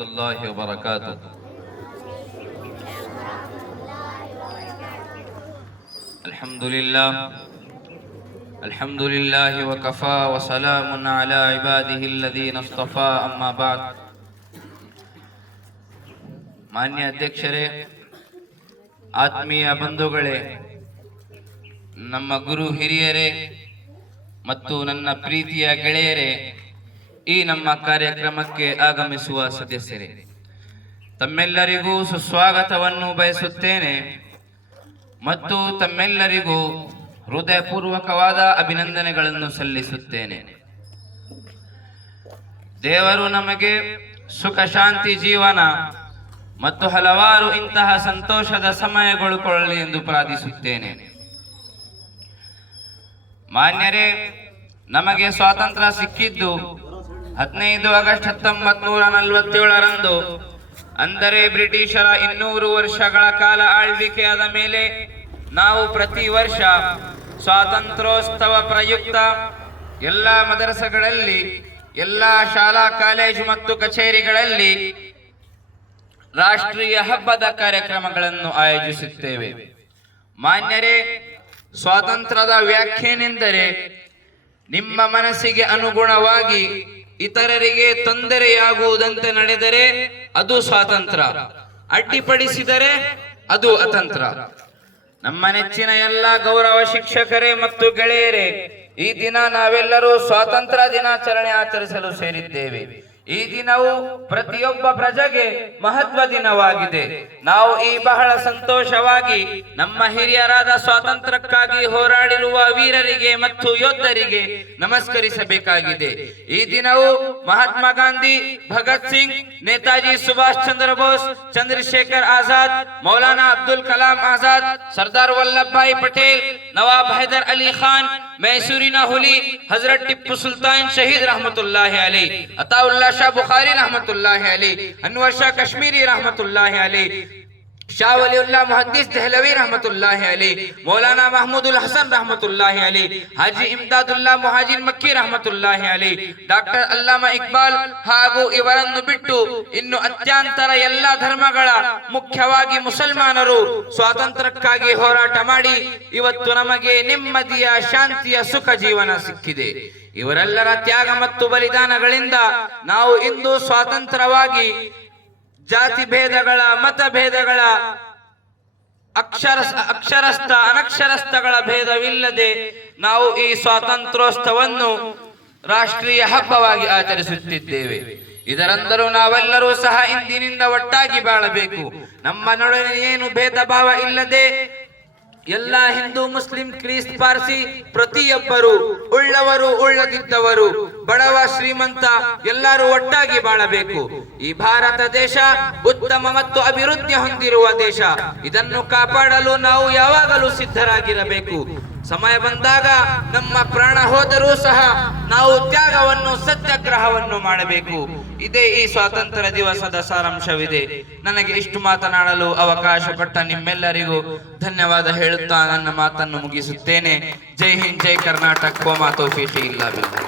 الله وبركاته. الحمد لله وكفى وسلام على عباده الذين اصطفى. أما بعد. ಮಾನ್ಯ ಅಧ್ಯಕ್ಷರೇ, ಆತ್ಮೀಯ ಬಂಧುಗಳೇ, ನಮ್ಮ ಗುರು ಹಿರಿಯರೇ ಮತ್ತು ನನ್ನ ಪ್ರೀತಿಯ ಗೆಳೆಯರೇ, ಈ ನಮ್ಮ ಕಾರ್ಯಕ್ರಮಕ್ಕೆ ಆಗಮಿಸುವ ಸದಸ್ಯರೇ, ತಮ್ಮೆಲ್ಲರಿಗೂ ಸುಸ್ವಾಗತವನ್ನು ಬಯಸುತ್ತೇನೆ ಮತ್ತು ತಮ್ಮೆಲ್ಲರಿಗೂ ಹೃದಯಪೂರ್ವಕವಾದ ಅಭಿನಂದನೆಗಳನ್ನು ಸಲ್ಲಿಸುತ್ತೇನೆ. ದೇವರು ನಮಗೆ ಸುಖ ಶಾಂತಿ ಜೀವನ ಮತ್ತು ಹಲವಾರು ಇಂತಹ ಸಂತೋಷದ ಸಮಯಗಳು ಕೊಡಲಿ ಎಂದು ಪ್ರಾರ್ಥಿಸುತ್ತೇನೆ. ಮಾನ್ಯರೇ, ನಮಗೆ ಸ್ವಾತಂತ್ರ್ಯ ಸಿಕ್ಕಿದ್ದು 15 ಆಗಸ್ಟ್ 1947ರಂದು. ಅಂದರೆ ಬ್ರಿಟಿಷರ 200 ವರ್ಷಗಳ ಕಾಲ ಆಳ್ವಿಕೆಯಾದ ಮೇಲೆ ನಾವು ಪ್ರತಿ ವರ್ಷ ಸ್ವಾತಂತ್ರ್ಯೋತ್ಸವ ಪ್ರಯುಕ್ತ ಎಲ್ಲ ಮದರಸಗಳಲ್ಲಿ, ಎಲ್ಲ ಶಾಲಾ ಕಾಲೇಜು ಮತ್ತು ಕಚೇರಿಗಳಲ್ಲಿ ರಾಷ್ಟ್ರೀಯ ಹಬ್ಬದ ಕಾರ್ಯಕ್ರಮಗಳನ್ನು ಆಯೋಜಿಸುತ್ತೇವೆ. ಮಾನ್ಯರೇ, ಸ್ವಾತಂತ್ರ್ಯದ ವ್ಯಾಖ್ಯೆನೆಂದರೆ ನಿಮ್ಮ ಮನಸ್ಸಿಗೆ ಅನುಗುಣವಾಗಿ ಇತರರಿಗೆ ತೊಂದರೆಯಾಗುವುದಂತೆ ನಡೆದರೆ ಅದು ಸ್ವಾತಂತ್ರ್ಯ, ಅಡ್ಡಿಪಡಿಸಿದರೆ ಅದು ಅತಂತ್ರ. ನಮ್ಮ ನೆಚ್ಚಿನ ಎಲ್ಲ ಗೌರವ ಶಿಕ್ಷಕರೇ ಮತ್ತು ಗೆಳೆಯರೇ, ಈ ದಿನ ನಾವೆಲ್ಲರೂ ಸ್ವಾತಂತ್ರ್ಯ ದಿನಾಚರಣೆ ಆಚರಿಸಲು ಸೇರಿದ್ದೇವೆ. ಈ ದಿನವು ಪ್ರತಿಯೊಬ್ಬ ಪ್ರಜೆಗೆ ಮಹತ್ವ ದಿನವಾಗಿದೆ. ನಾವು ಈ ಬಹಳ ಸಂತೋಷವಾಗಿ ನಮ್ಮ ಹಿರಿಯರಾದ ಸ್ವಾತಂತ್ರ್ಯಕ್ಕಾಗಿ ಹೋರಾಡಿರುವ ವೀರರಿಗೆ ಮತ್ತು ಯೋಧರಿಗೆ ನಮಸ್ಕರಿಸಬೇಕಾಗಿದೆ. ಈ ದಿನವು ಮಹಾತ್ಮ ಗಾಂಧಿ, ಭಗತ್ ಸಿಂಗ್, ನೇತಾಜಿ ಸುಭಾಷ್ ಚಂದ್ರ ಬೋಸ್, ಚಂದ್ರಶೇಖರ್ ಆಜಾದ್, ಮೌಲಾನಾ ಅಬ್ದುಲ್ ಕಲಾಂ ಆಜಾದ್, ಸರ್ದಾರ್ ವಲ್ಲಭ ಭಾಯಿ ಪಟೇಲ್, ನವಾಬ್ ಹೈದರ್ ಅಲಿ ಖಾನ್, मैसूरी ना हुली, हजरत टिप्पू सुल्तान शहीद रहमतुल्लाह अलैह, अताउल्लाह शाह बुखारी रहमतुल्लाह अलैह, अनवर शाह कश्मीरी रहमतुल्लाह अलैह, शाह वलीउल्लाह मुहद्दिस दहलवी रहमतुल्लाह अलैह, मौलाना महमूदुल हसन रहमतुल्लाह अलैह, हाजी इमदादुल्लाह मुहाजिर मक्की रहमतुल्लाह अलैह, ಡಾಕ್ಟರ್ ಅಲ್ಲಾಮಾ ಇಕ್ಬಾಲ್ ಹಾಗೂ ಇವರನ್ನು ಬಿಟ್ಟು ಇನ್ನು ಅತ್ಯಂತರ ಎಲ್ಲ ಧರ್ಮಗಳ, ಮುಖ್ಯವಾಗಿ ಮುಸಲ್ಮಾನರು ಸ್ವಾತಂತ್ರ್ಯಕ್ಕಾಗಿ ಹೋರಾಟ ಮಾಡಿ ಇವತ್ತು ನಮಗೆ ನೆಮ್ಮದಿಯ, ಶಾಂತಿಯ, ಸುಖ ಜೀವನ ಸಿಕ್ಕಿದೆ. ಇವರೆಲ್ಲರ ತ್ಯಾಗ ಮತ್ತು ಬಲಿದಾನಗಳಿಂದ ನಾವು ಇಂದು ಸ್ವಾತಂತ್ರ್ಯವಾಗಿ ಜಾತಿ ಭೇದಗಳ, ಮತ ಭೇದಗಳ, ಅಕ್ಷರಸ್ಥ ಅನಕ್ಷರಸ್ಥಗಳ ಭೇದವಿಲ್ಲದೆ ನಾವು ಈ ಸ್ವಾತಂತ್ರ್ಯೋತ್ಸವವನ್ನು ರಾಷ್ಟ್ರೀಯ ಹಬ್ಬವಾಗಿ ಆಚರಿಸುತ್ತಿದ್ದೇವೆ. ಇದರಂದರೂ ನಾವೆಲ್ಲರೂ ಸಹ ಇಂದಿನಿಂದ ಒಟ್ಟಾಗಿ ಬಾಳಬೇಕು. ನಮ್ಮ ನಡುವೆ ಏನು ಭೇದ ಭಾವ ಇಲ್ಲದೆ ಎಲ್ಲ ಹಿಂದೂ, ಮುಸ್ಲಿಂ, ಕ್ರಿಸ್ತ, ಪಾರ್ಸಿ ಪ್ರತಿಯೊಬ್ಬರು, ಉಳ್ಳವರು ಉಳ್ಳದಿದ್ದವರು, ಬಡವ ಶ್ರೀಮಂತ ಎಲ್ಲರೂ ಒಟ್ಟಾಗಿ ಬಾಳಬೇಕು. ಈ ಭಾರತ ದೇಶ ಉತ್ತಮ ಮತ್ತು ಅಭಿವೃದ್ಧಿ ಹೊಂದಿರುವ ದೇಶ. ಇದನ್ನು ಕಾಪಾಡಲು ನಾವು ಯಾವಾಗಲೂ ಸಿದ್ಧರಾಗಿರಬೇಕು. ಸಮಯ ಬಂದಾಗ ನಮ್ಮ ಪ್ರಾಣ ಹೋದರೂ ಸಹ ನಾವು ತ್ಯಾಗವನ್ನು, ಸತ್ಯಾಗ್ರಹವನ್ನು ಮಾಡಬೇಕು. ಇದೇ ಈ ಸ್ವಾತಂತ್ರ್ಯ ದಿವಸದ ಸಾರಾಂಶವಿದೆ. ನನಗೆ ಇಷ್ಟು ಮಾತನಾಡಲು ಅವಕಾಶ ಕೊಟ್ಟ ನಿಮ್ಮೆಲ್ಲರಿಗೂ ಧನ್ಯವಾದ ಹೇಳುತ್ತಾ ನನ್ನ ಮಾತನ್ನು ಮುಗಿಸುತ್ತೇನೆ. ಜೈ ಹಿಂದ್, ಜೈ ಕರ್ನಾಟಕ. ಕೋಮಾ ತೌಫೀಕ್ ಇಲ್ಲಾ ಬಿಲ್ಲಾ.